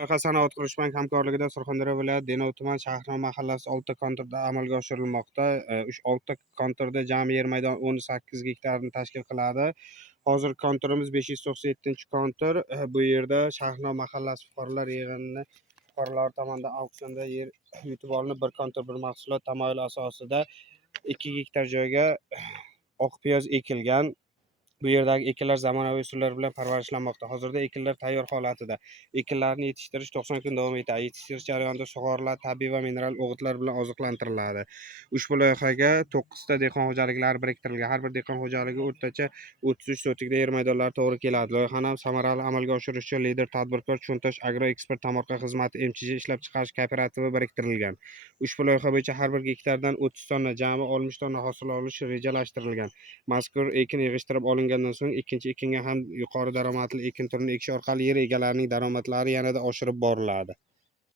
Loyiha Sanoat qurish bank hamkorligida Surxondaryo viloyati Denov tuman Shahrixon mahallasi 6 konturda amalga oshirilmoqda. 6 konturda jami yer maydoni 18 gektarni tashkil qiladi. Hozir konturimiz 597-kontur. Bu yerda Shahrixon mahallasi fuqarolar tomonidan auksionda yer yutib olinib, bir kontur bir mahsulot tamoyili asosida 2 gektar joyga oq piyoz ekilgan. Bu yerdagi ekinlar zamonaviy usullar bilan parvarishlanmoqda. Hozirda ekinlar tayyor holatida. Ekinlarni yetishtirish 90 kun davom etadi. Yetishtirish jarayonida sug'oriladi, tabiiy va mineral o'g'itlar bilan oziqlantiriladi. Ushbu loyihaga 9 ta dehqon xo'jaliklari biriktirilgan. Har bir dehqon xo'jaligi o'rtacha 33 sotikda yer maydonlari to'g'ri keladi. Loyihani samarali amalga oshirish uchun lider tadbirkor Chuntosh Agroeksport tomorqa xizmati MCH ishlab chiqarish kooperativi biriktirilgan. Ushbu loyiha bo'yicha har bir gektardan 30 tonna, jami 60 tonna hosil olish rejalashtirilgan. Mazkur ekin yig'ishtirib olingandan so'ng ikkinchi ekinga ham yuqori daromadli ekin turini ekish orqali yer egalarining daromadlari yanada oshirib boriladi.